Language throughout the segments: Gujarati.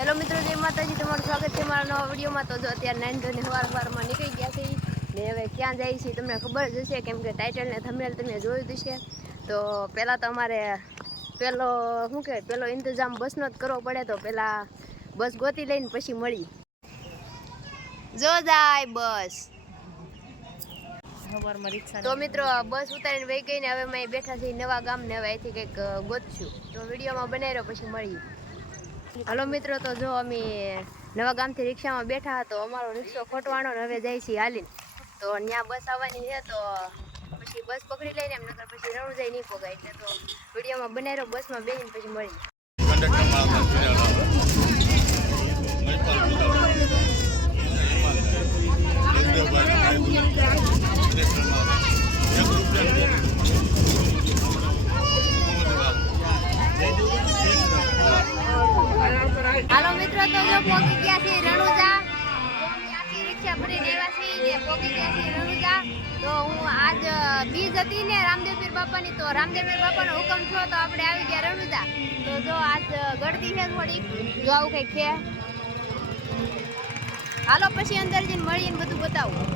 હેલો મિત્રો જય માતાજી તમારું સ્વાગત છે મારા નવા વિડીયોમાં. તો જો અત્યારે નાઇન ધોની સવાર સવારમાં નીકળી ગયા છે. ને હવે ક્યાં જાય છે તમને ખબર જ હશે કેમ કે ટાઇટલ ને થંબનેલ તમે જોયું જ છે તો પહેલાં તો અમારે પહેલો શું કહેવાય પહેલો ઇંતજામ બસનો જ કરવો પડે તો પહેલાં બસ ગોતી લઈને પછી મળી. જો જાય બસ. તો મિત્રો બસ ઉતારીને વહી ગઈ ને હવે મેં બેઠા છીએ નવા ગામ ને હવે અહીંથી કંઈક ગોતશું. તો વિડીયોમાં બનાવી રહ્યો પછી મળીએ હલો મિત્રો, તો જો અમે નવા ગામથી રિક્ષામાં બેઠા હતો અમારો રિક્ષો ખોટવાનો ને હવે જાય છે હાલીને. તો ત્યાં બસ આવવાની છે, તો પછી બસ પકડી લઈને એમ, નકર પછી રણું જાય નહીં પોગાય. એટલે તો વિડીયોમાં બનાવી રહ્યો બસમાં બેસીને પછી મળી હાલો થોડીક જો આવું કંઈક છે? હાલો પછી અંદર જઈને મળીને બધું બતાવું.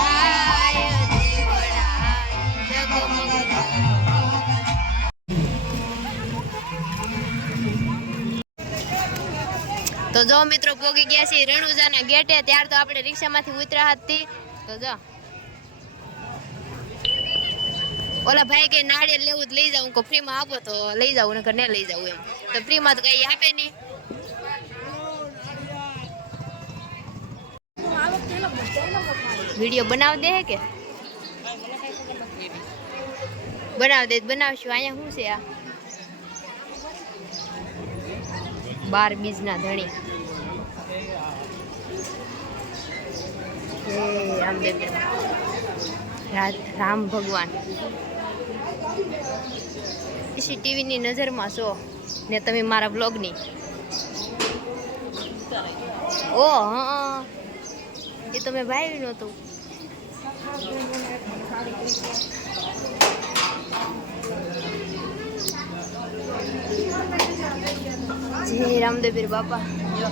આય દેવડા, જગમગ તો જો મિત્રો પોગી ગયા છે રણુજાના ગેટે ત્યાર તો આપણે રિક્ષામાંથી ઉતર્યા હતી તો જો. ઓલા ભાઈ કે નાળિયેર લેવું તો લઈ જાઉં કો ફ્રીમાં આપો તો લઈ જાઉં, નકર ને લઈ જાઉં એમ. તો ફ્રીમાં તો કઈ આપે નહીં. વીડિયો બનાવ દે હે કે? બનાવ દે તો બનાવશું. અહીંયા શું છે આ? બાર બીજના ધણી. હે રામદેવ રા- રામ ભગવાન. સીસીટીવીની નજરમાં છો ને તમે મારા બ્લોગની ઓ, હા એ તો મેં ભાઈ નહોતું જય રામદેવીર બાપા. જો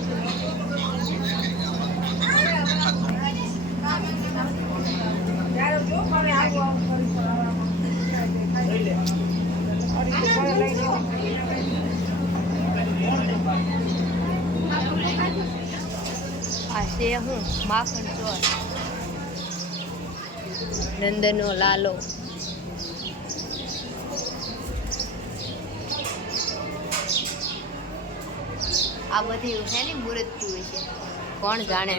છે હું માખણ ચોર. નંદનો લાલો. આ બધી છે ને મૂર્તિ છે? કોણ જાણે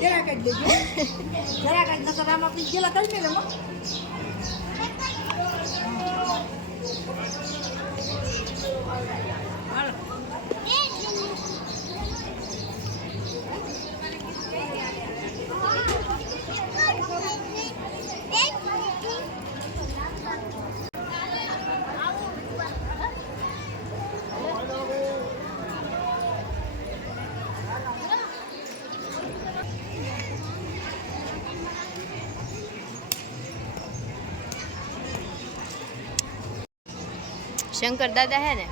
જરાક જ લેજો જરાક જ નકર આમાં આપણી ગેલા કરી મેલે શંકર દાદા હે ને?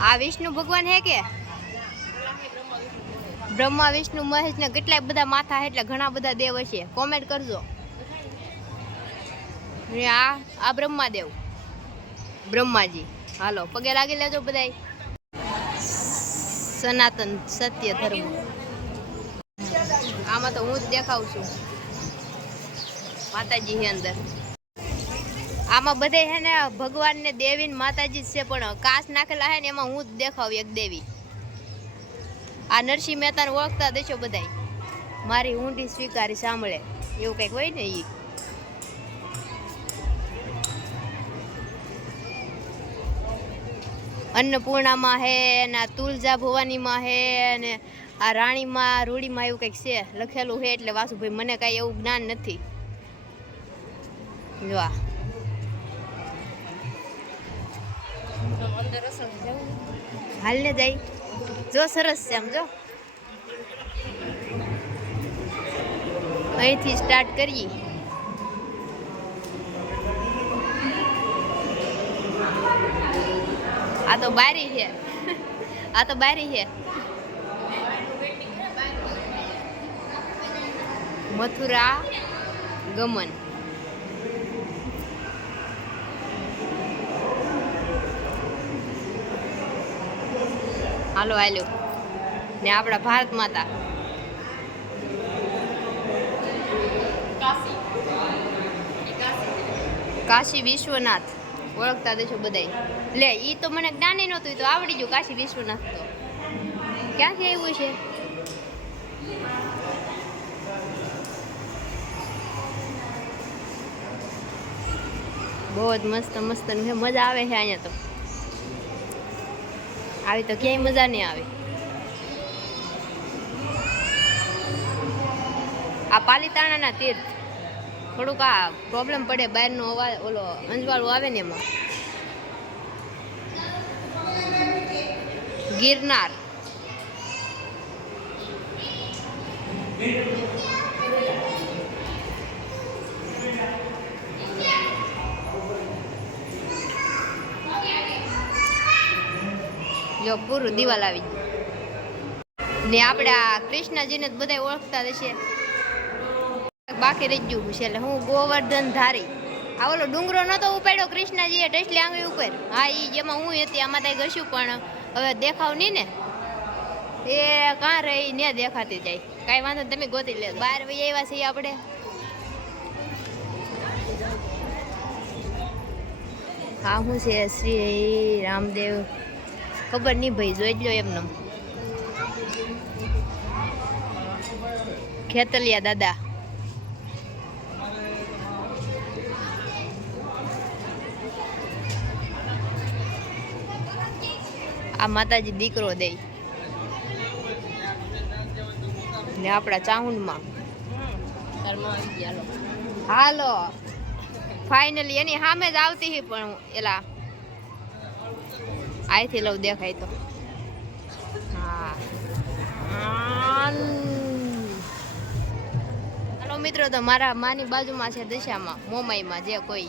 આ વિષ્ણુ ભગવાન હે કે? બ્રહ્મા, વિષ્ણુ, મહેશ ને કેટલાય બધા માથા એટલે ઘણા બધા દેવ હશે. કોમેન્ટ કરજો. આ આ બ્રહ્માદેવ. બ્રહ્માજી. હાલો, પગે લાગી લેજો બધાય. સનાતન સત્ય ધર્મ. આમાં તો હું જ દેખાઉં છું. માતાજી હે અંદર. આમાં બધે હે ને ભગવાન ને દેવી ને માતાજી છે, પણ કાશ નાખેલા હે ને, એમાં હું જ દેખાવ એક દેવી. આ નરસિંહ મહેતાને ઓળખતા દેશો બધાય. મારી ઊંડી સ્વીકારી સાંભળે. એવું કંઈક હોય ને ઈ. અન્નપૂર્ણામાં હે ને તુલજા ભવાનીમાં હે ને આ રાણીમાં, રૂડીમાં એવું કંઈક છે, લખેલું છે એટલે વાસુભાઈ, મને કાંઈ એવું જ્ઞાન નથી. જો આ. હાલ ને જાય. જો સરસ છે આમ, જો. અહીંથી સ્ટાર્ટ કરીએ. આ તો બારી છે. આ તો બારી છે. મથુરા ગમન. હાલો હાલો. ને આપણા ભારત માતા. કાશી. વિશ્વનાથ. ઓળખતા દેશો બધાય. લે, ઈ તો મને જ્ઞાને નહોતું તો આવડી ગયું કાશી વિશ્વનાથ તો. ક્યાંથી આવ્યું છે? બહુ જ મસ્ત મસ્ત મજા આવે છે અહીંયા તો. આવી તો ક્યાંય મજા નહીં આવે. આ પાલીતાણાના તીર્થ. થોડુંક આ પ્રોબ્લેમ પડે, બહારનો અવાજ, ઓલો અંજવાળું આવે ને એમાં. ગિરનાર. જો, પૂરું દિવાલ આવી ને આપણે આ કૃષ્ણજીને જ બધા ઓળખતા હશે. બાકી રહી ગયું છે એટલે હું ગોવર્ધન ધારી. આ ઓલો ડુંગરો નતો ઉપાડ્યો? કૃષ્ણજીએ ટસલી આંગળી ઉપર. હા એ જેમાં હું હતી, આમાં ત્યાં ઘસ્યું, પણ હવે દેખાવ નહીં ને? એ કાં રહી ને દેખાતી જાય. કાંઈ વાંધો તમે ગોતી લે બહાર વહી આવ્યા છીએ આપણે. હા, હું છે શ્રી રામદેવ. ખબર નહીં ભાઈ, જોઈ લો એમનો. ખેતલિયા દાદા. આ માતાજી દીકરો દે. ને આપણા ચાઉન્ડમાં હાલો. ફાઇનલી એની સામે જ આવતી હતી પણ એલા. આયથી લઉં દેખાય તો. હા. હાલો મિત્રો, તો મારા માની બાજુમાં છે દિશામાં, મોમાઈમાં, જે કોઈ.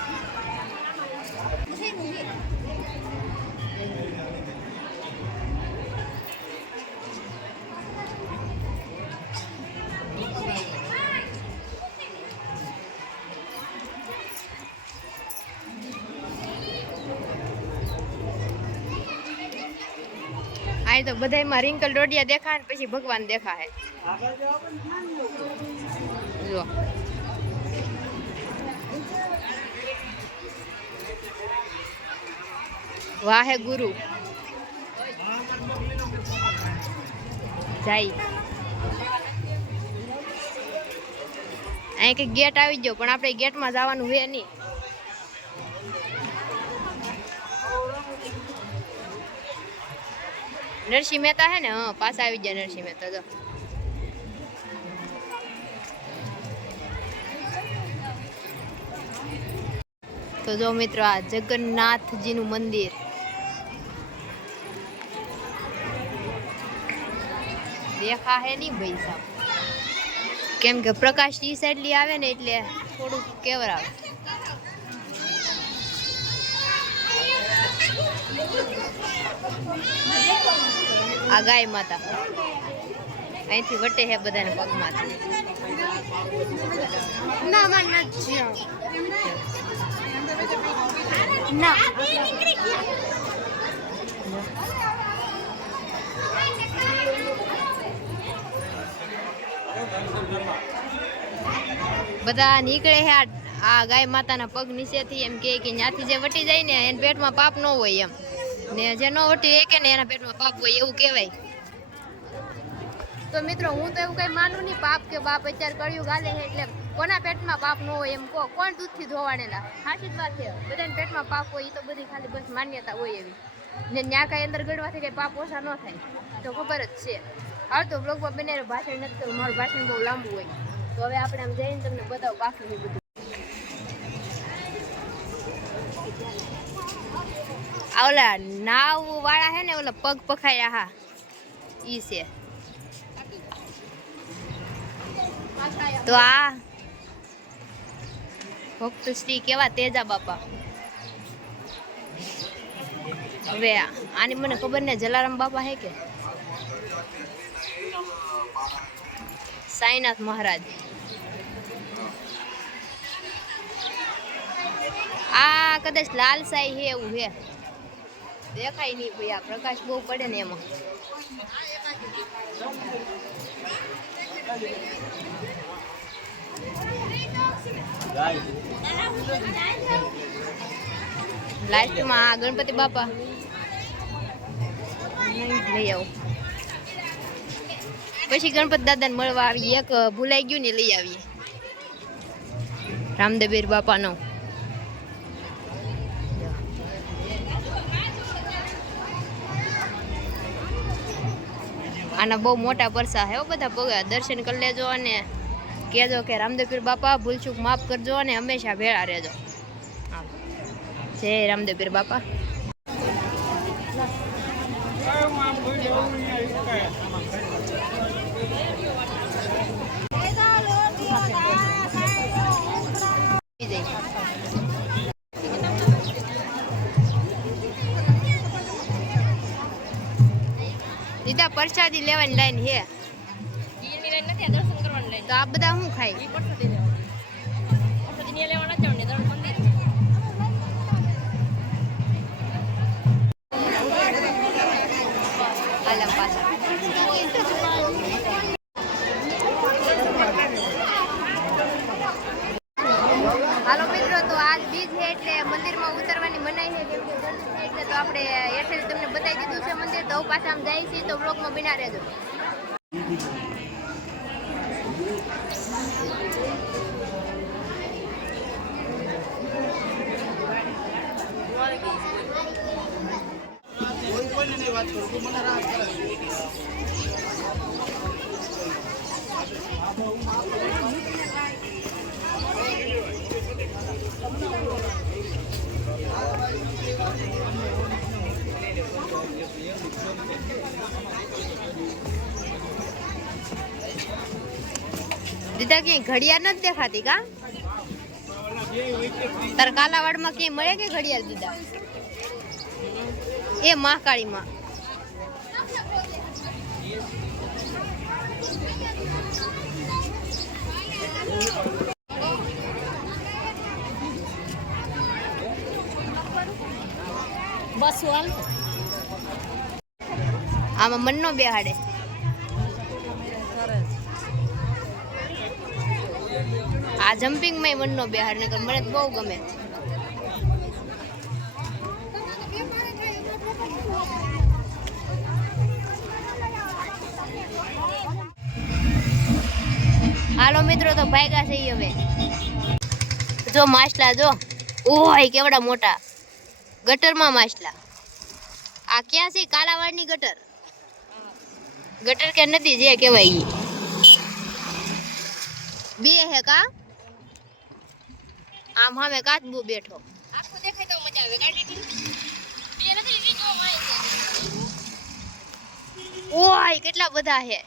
બધાયમાં રિંકલ ડોડિયા દેખાય ને પછી ભગવાન દેખાય. જો વાહે ગુરુ. જાય. અહીં કઈ ગેટ આવી ગયો, પણ આપણે ગેટમાં જવાનું હે નહીં. નરસિંહ મહેતા હે ને? હા, પાછા આવી ગયા નરસિંહ મહેતા તો તો જો મિત્રો, આ જગન્નાથજીનું મંદિર. દેખા હે નહીં ભાઈ સાહેબ. કેમ કે પ્રકાશ ઈ સાઈડ આવે ને એટલે થોડુંક કેવર આવે આ ગાય માતા. અહીંથી વટે હે બધાને પગમાંથી. ના માન નથી ના. બધા નીકળે છે આ આ ગાય માતાના પગ નીચેથી એમ કે ત્યાંથી જે વટી જાય ને એને પેટમાં પાપ ન હોય એમ. ને જેનો ઓટી કે ને એના પેટમાં પાપ હોય એવું કહેવાય. તો મિત્રો, હું તો એવું કઈ માનું નહીં પાપ કે બાપ અત્યારે કર્યું ગાલે છે એટલે કોના પેટમાં પાપ ન હોય એમ કહો, કોણ દૂધથી ધોવાડેલા સાચી જ વાત છે. બધાના પેટમાં પાપ હોય એ તો બધી ખાલી બસ માન્યતા હોય એવી. ને ન્યા કાંઈ અંદર ગળવાથી કંઈ પાપ ઓછા ન થાય. તો ખબર જ છે. હાલ તો બ્લોગમાં બને ભાષણ નથી મારું ભાષણ બહુ લાંબુ હોય. તો હવે આપણે આમ જઈને તમને બતાવું, બાકી બધું. ઓલા નાવ વાળા હે ને, ઓલા પગ પખાયા હા. ઈ છે. તો આ ભક્ત શ્રી કેવા તેજા બાપા. હવે આની મને ખબર ને, જલારામ બાપા હે કે? સાઈનાથ મહારાજ. આ કદાચ લાલ સાઈ હે એવું હે. દેખાય નહીં ભાઈ આ પ્રકાશ બહુ પડે ને એમાં. લાસ્ટમાં આ ગણપતિ બાપા. લઈ આવું. પછી ગણપતિ દાદાને મળવા આવીએ. એક ભૂલાઈ ગયું ને લઈ આવીએ. રામદેવીર બાપાનો. આના બહુ મોટા પરસા હે બધા પગ દર્શન કરી લેજો અને કહેજો કે રામદેવપીર બાપા ભૂલચૂક માફ કરજો અને હંમેશા ભેળા રહેજો. જય રામદેવપીર બાપા. જય. પ્રસાદી લેવાની લાઈન હે તો આ બધા શું ખાય? દીદા, ક્યાંય ઘડિયાળ નથી દેખાતી કા? તાર કાલાવાડમાં ક્યાંય મળે કે ઘડિયાળ, દીદા? એ મહાકાળીમાં બસ હાલ. આમાં મનનો બેહાડે. આ જમ્પિંગમાં મનનો બેહાડ ને મને બહુ ગમે. હાલો મિત્રો, તો ભાગ્યા છે ઈ હવે જો માછલા, જો. ઓય, કેવડા મોટા. ગટરમાં માછલા. આ ક્યાં છે? કાલાવાડની ગટર. ગટર કે નદી જે કહેવાય ઈ. બે હે કા? આમ સામે કાચબુ બેઠો. આખું દેખાય તો મજા આવે ગાડી બે નથી લીધી જો ઓય, કેટલા બધા હે?